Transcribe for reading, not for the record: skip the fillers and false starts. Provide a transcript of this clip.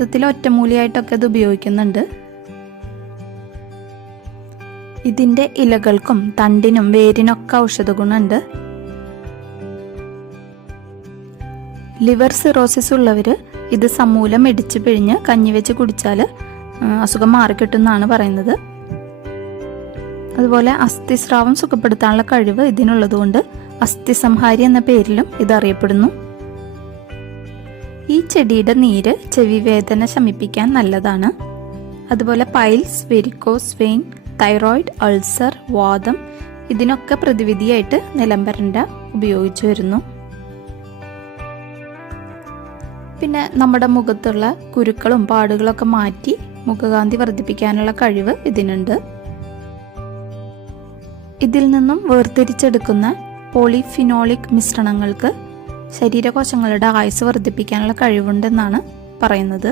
ത്തിൽ ഒറ്റമൂലിയായിട്ടൊക്കെ ഇത് ഉപയോഗിക്കുന്നുണ്ട്. ഇതിന്റെ ഇലകൾക്കും തണ്ടിനും വേരിനൊക്കെ ഔഷധ ഗുണമുണ്ട്. ലിവർ സിറോസിസ് ഉള്ളവർ ഇത് സമൂലം ഇടിച്ച് പിഴിഞ്ഞ് കഞ്ഞി വെച്ച് കുടിച്ചാൽ അസുഖം മാറിക്കിട്ടുമെന്നാണ് പറയുന്നത്. അതുപോലെ അസ്ഥിസ്രാവം സുഖപ്പെടുത്താനുള്ള കഴിവ് ഇതിനുള്ളതുകൊണ്ട് അസ്ഥിസംഹാരി എന്ന പേരിലും ഇത് അറിയപ്പെടുന്നു. ഈ ചെടിയുടെ നീര് ചെവി വേദന ശമിപ്പിക്കാൻ നല്ലതാണ്. അതുപോലെ piles, varicose vein, thyroid, ulcer, വാതം ഇതിനൊക്കെ പ്രതിവിധിയായിട്ട് നിലംപരണ്ട ഉപയോഗിച്ചു വരുന്നു. പിന്നെ നമ്മുടെ മുഖത്തുള്ള കുരുക്കളും പാടുകളൊക്കെ മാറ്റി മുഖകാന്തി വർദ്ധിപ്പിക്കാനുള്ള കഴിവ് ഇതിനുണ്ട്. ഇതിൽ നിന്നും വേർതിരിച്ചെടുക്കുന്ന പോളിഫിനോളിക് മിശ്രണങ്ങൾക്ക് ശരീരകോശങ്ങളുടെ ആയുസ് വർദ്ധിപ്പിക്കാനുള്ള കഴിവുണ്ടെന്നാണ് പറയുന്നത്.